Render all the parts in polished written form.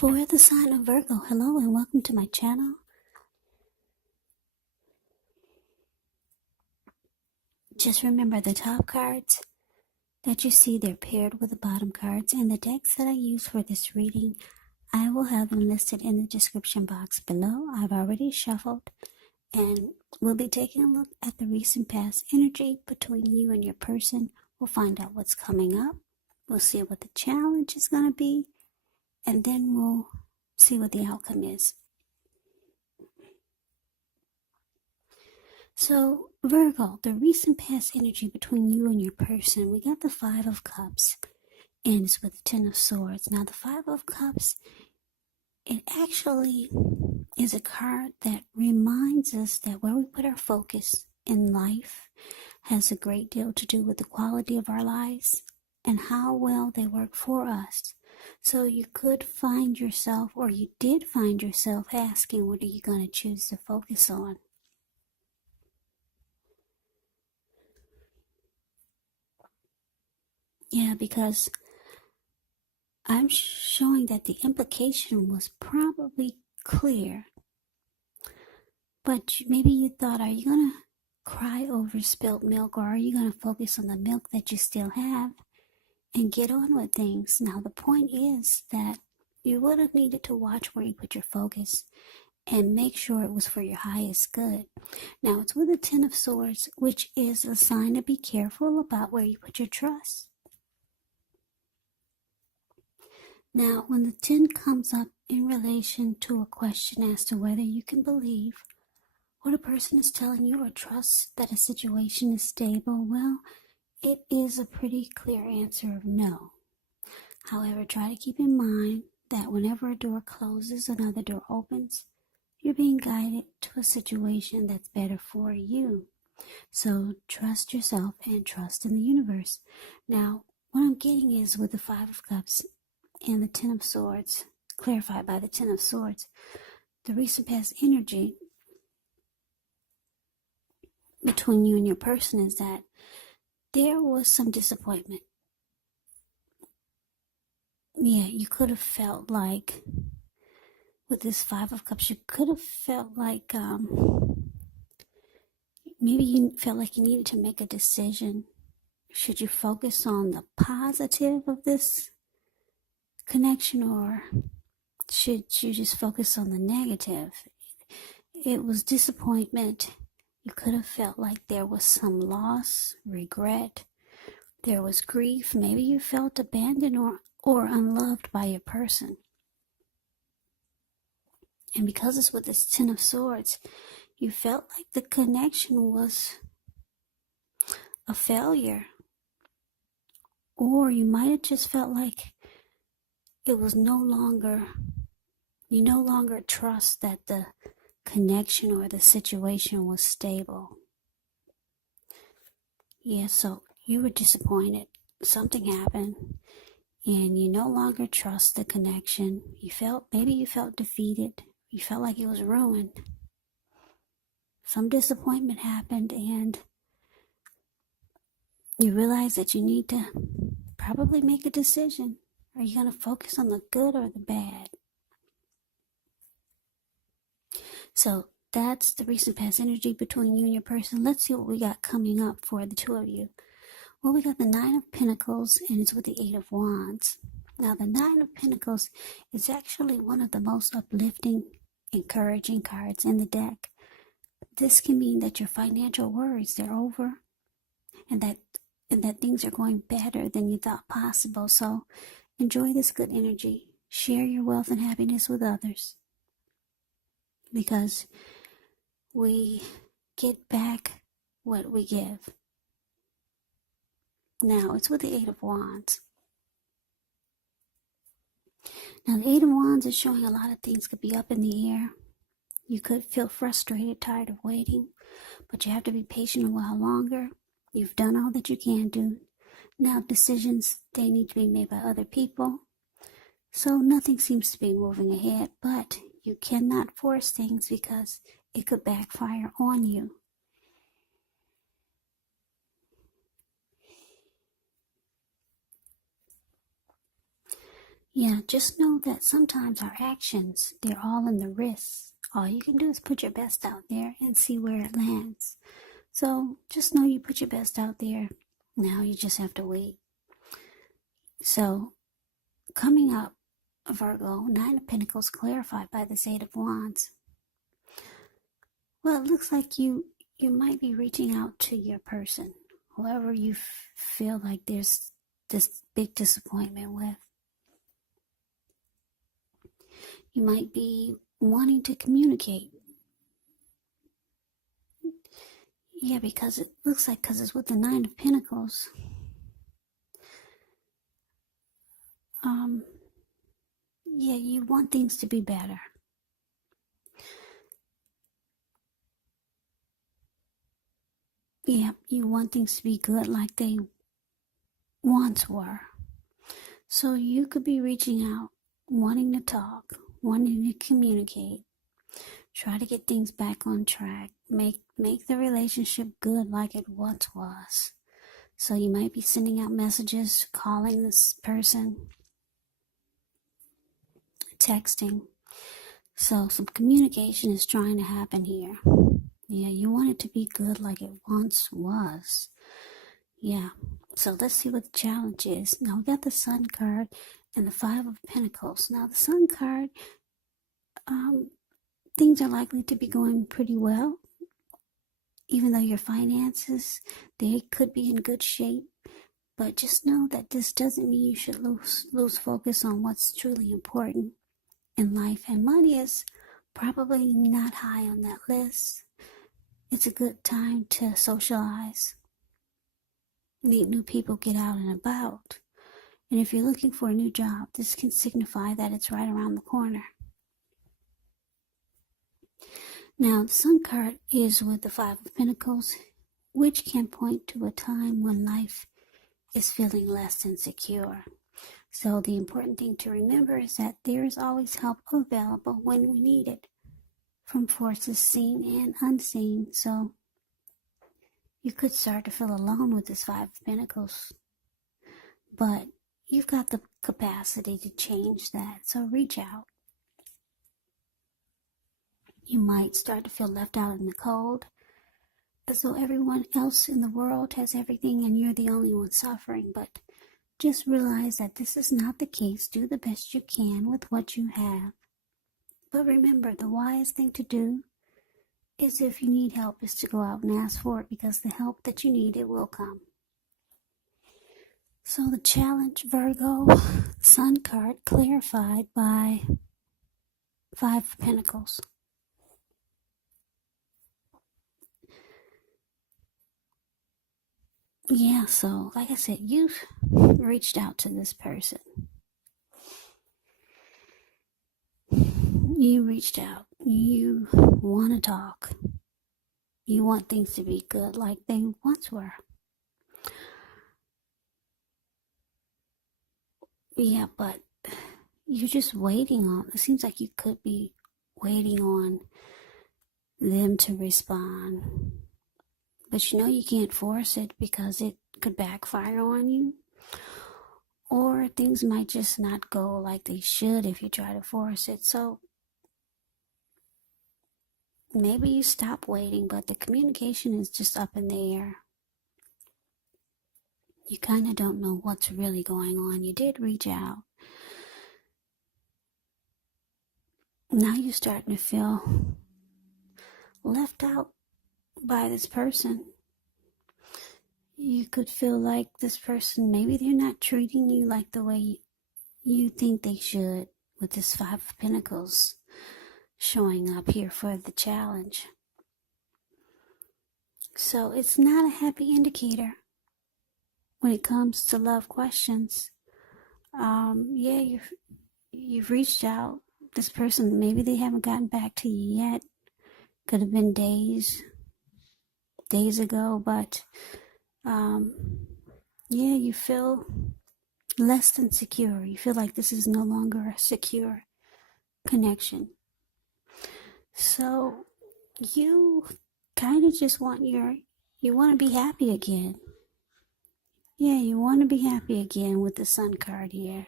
For the sign of Virgo, hello and welcome to my channel. Just remember the top cards that you see, they're paired with the bottom cards, and the decks that I use for this reading, I will have them listed in the description box below. I've already shuffled, and we'll be taking a look at the recent past energy between you and your person. We'll find out what's coming up. We'll see what the challenge is going to be, and then we'll see what the outcome is. So, Virgo, the recent past energy between you and your person, we got the Five of Cups, and it's with the Ten of Swords. Now, the Five of Cups, it actually is a card that reminds us that where we put our focus in life has a great deal to do with the quality of our lives and how well they work for us. So you could find yourself, or you did find yourself, asking, what are you going to choose to focus on? Yeah, because I'm showing that the implication was probably clear. But maybe you thought, are you going to cry over spilt milk, or are you going to focus on the milk that you still have and get on with things? Now, the point is that you would have needed to watch where you put your focus and make sure it was for your highest good. Now, it's with the Ten of Swords, which is a sign to be careful about where you put your trust. Now, when the 10 comes up in relation to a question as to whether you can believe what a person is telling you or trust that a situation is stable, well, it is a pretty clear answer of no. However, try to keep in mind that whenever a door closes, another door opens. You're being guided to a situation that's better for you. So trust yourself and trust in the universe. Now, what I'm getting is with the Five of Cups and the Ten of Swords, clarified by the Ten of Swords, the recent past energy between you and your person is that there was some disappointment. Yeah, you could have felt like, with this Five of Cups, you could have felt like, maybe you felt like you needed to make a decision. Should you focus on the positive of this connection, or should you just focus on the negative? It was disappointment. You could have felt like there was some loss, regret. There was grief. Maybe you felt abandoned or unloved by your person. And because it's with this Ten of Swords, you felt like the connection was a failure. Or you might have just felt like it was you no longer trust that the connection or the situation was stable. Yeah, so you were disappointed. Something happened and you no longer trust the connection. Maybe you felt defeated. You felt like it was ruined. Some disappointment happened and you realize that you need to probably make a decision. Are you going to focus on the good or the bad? So that's the recent past energy between you and your person. Let's see what we got coming up for the two of you. Well, we got the Nine of Pentacles, and it's with the Eight of Wands. Now, the Nine of Pentacles is actually one of the most uplifting, encouraging cards in the deck. This can mean that your financial worries, they're over, and that things are going better than you thought possible. So enjoy this good energy. Share your wealth and happiness with others, because we get back what we give. Now, it's with the Eight of Wands. Now, the Eight of Wands is showing a lot of things could be up in the air. You could feel frustrated, tired of waiting, but you have to be patient a while longer. You've done all that you can do. Now, decisions, they need to be made by other people. So nothing seems to be moving ahead, but you cannot force things because it could backfire on you. Yeah, just know that sometimes our actions, they're all in the wrist. All you can do is put your best out there and see where it lands. So just know you put your best out there. Now you just have to wait. So coming up, Virgo, Nine of Pentacles clarified by the Eight of Wands. Well, it looks like you might be reaching out to your person, whoever you feel like there's this big disappointment with. You might be wanting to communicate. Yeah, because it looks like, because it's with the Nine of Pentacles. Yeah, you want things to be better. Yeah, you want things to be good like they once were. So you could be reaching out, wanting to talk, wanting to communicate, try to get things back on track, make the relationship good like it once was. So you might be sending out messages, calling this person, texting. So some communication is trying to happen here. Yeah, you want it to be good like it once was. Yeah, so let's see what the challenge is. Now we got the Sun card and the Five of Pentacles. Now the Sun card, things are likely to be going pretty well. Even though your finances, they could be in good shape. But just know that this doesn't mean you should lose focus on what's truly important in life. And money is probably not high on that list. It's a good time to socialize, meet new people, get out and about. And if you're looking for a new job, this can signify that it's right around the corner. Now, the Sun card is with the Five of Pentacles, which can point to a time when life is feeling less than secure. So the important thing to remember is that there is always help available when we need it, from forces seen and unseen. So you could start to feel alone with this Five of Pentacles, but you've got the capacity to change that. So reach out. You might start to feel left out in the cold, as though everyone else in the world has everything and you're the only one suffering. But just realize that this is not the case. Do the best you can with what you have. But remember, the wise thing to do is, if you need help, is to go out and ask for it, because the help that you need, it will come. So the challenge, Virgo, Sun card clarified by Five of Pentacles. Yeah, so like I said, you've reached out to this person. You reached out. You want to talk. You want things to be good like they once were. Yeah, but you're just waiting on, it seems like you could be waiting on them to respond. But you know you can't force it, because it could backfire on you. Or things might just not go like they should if you try to force it. So maybe you stop waiting, but the communication is just up in the air. You kind of don't know what's really going on. You did reach out. Now you're starting to feel left out by this person. You could feel like this person, maybe they're not treating you like the way you think they should, with this Five of Pentacles showing up here for the challenge. So it's not a happy indicator when it comes to love questions. Yeah, you've reached out. This person, maybe they haven't gotten back to you yet. Could have been days ago, but yeah, you feel less than secure. You feel like this is no longer a secure connection. So you kind of just want you want to be happy again. Yeah, you want to be happy again with the Sun card here.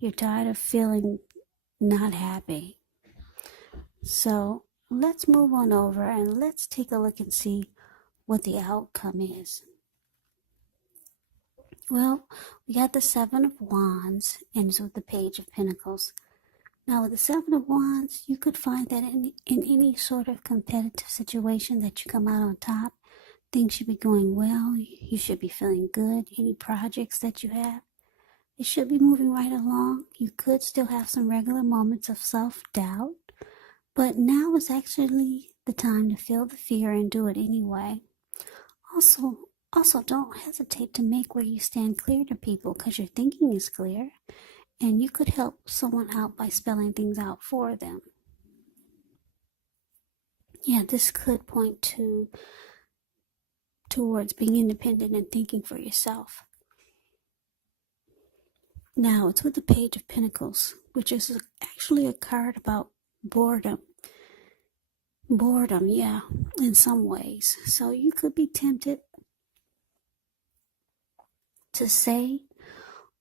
You're tired of feeling not happy. So let's move on over and let's take a look and see what the outcome is. Well, we got the Seven of Wands ends with the Page of Pentacles. Now with the Seven of Wands, you could find that in any sort of competitive situation that you come out on top. Things should be going well. You should be feeling good. Any projects that you have, it should be moving right along. You could still have some regular moments of self-doubt, but now is actually the time to feel the fear and do it anyway. Also, don't hesitate to make where you stand clear to people, because your thinking is clear, and you could help someone out by spelling things out for them. Yeah, this could point towards being independent and thinking for yourself. Now, it's with the Page of Pentacles, which is actually a card about boredom. Boredom, yeah, in some ways. So you could be tempted to say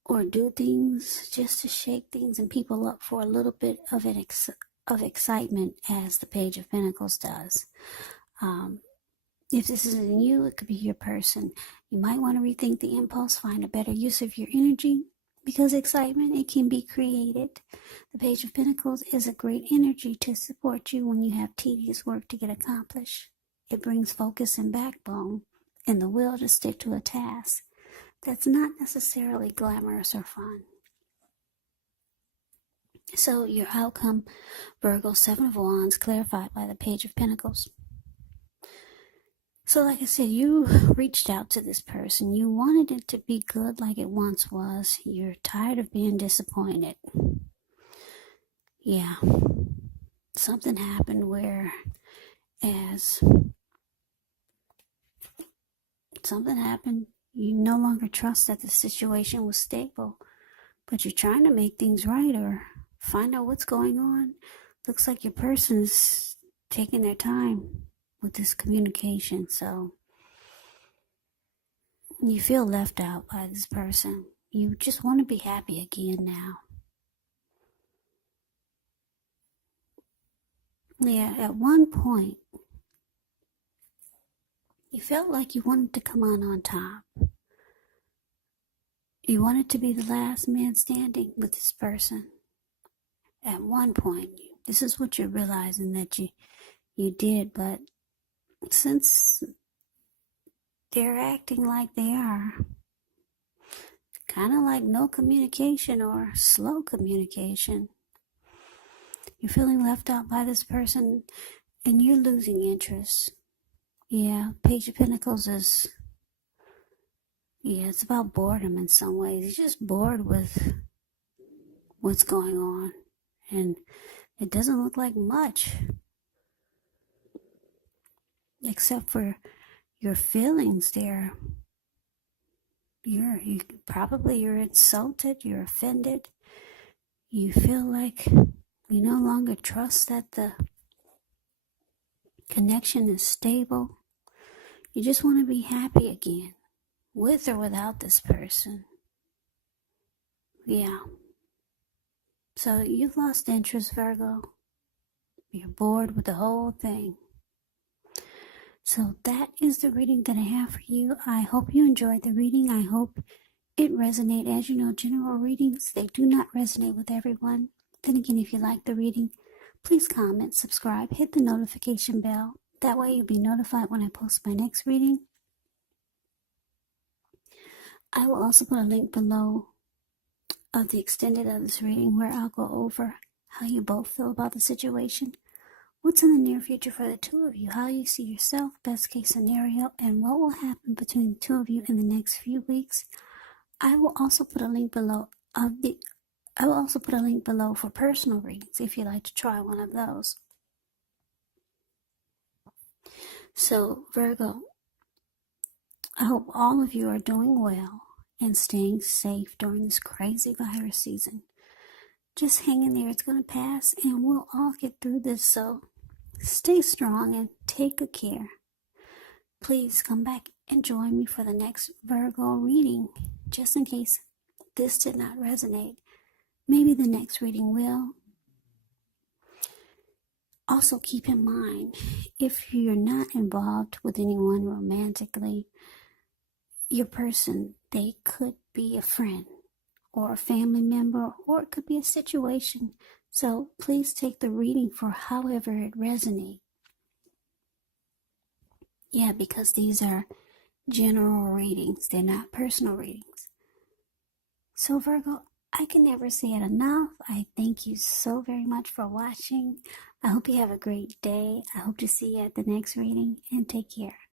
or do things just to shake things and people up for a little bit of excitement, as the Page of Pentacles does. If this isn't you, it could be your person. You might want to rethink the impulse, find a better use of your energy, because excitement, it can be created. The Page of Pentacles is a great energy to support you when you have tedious work to get accomplished. It brings focus and backbone and the will to stick to a task that's not necessarily glamorous or fun. So your outcome, Virgo, Seven of Wands, clarified by the Page of Pentacles. So like I said, you reached out to this person. You wanted it to be good like it once was. You're tired of being disappointed. Yeah. Something happened you no longer trust that the situation was stable, but you're trying to make things right or find out what's going on. Looks like your person's taking their time with this communication, so you feel left out by this person. You just want to be happy again now. Yeah, at one point, you felt like you wanted to come on top. You wanted to be the last man standing with this person. At one point, this is what you're realizing that you did, but since they're acting like they are, kind of like no communication or slow communication, you're feeling left out by this person and you're losing interest. Yeah, Page of Pentacles is, it's about boredom in some ways. You're just bored with what's going on, and it doesn't look like much, except for your feelings there. You're insulted, you're offended. You feel like you no longer trust that the connection is stable. You just want to be happy again, with or without this person. Yeah. So you've lost interest, Virgo. You're bored with the whole thing. So that is the reading that I have for you. I hope you enjoyed the reading. I hope it resonated. As you know, general readings, they do not resonate with everyone. Then again, if you like the reading, please comment, subscribe, hit the notification bell. That way you'll be notified when I post my next reading. I will also put a link below of the extended of this reading, where I'll go over how you both feel about the situation, what's in the near future for the two of you, how you see yourself, best case scenario, and what will happen between the two of you in the next few weeks. I will also put a link below for personal readings if you'd like to try one of those. So, Virgo, I hope all of you are doing well and staying safe during this crazy virus season. Just hang in there. It's going to pass, and we'll all get through this. So stay strong and take good care. Please come back and join me for the next Virgo reading, just in case this did not resonate. maybe the next reading will. Also keep in mind, if you're not involved with anyone romantically, your person, they could be a friend or a family member, or it could be a situation. So please take the reading for however it resonates. Yeah, because these are general readings. They're not personal readings. So Virgo, I can never say it enough. I thank you so very much for watching. I hope you have a great day. I hope to see you at the next reading, and take care.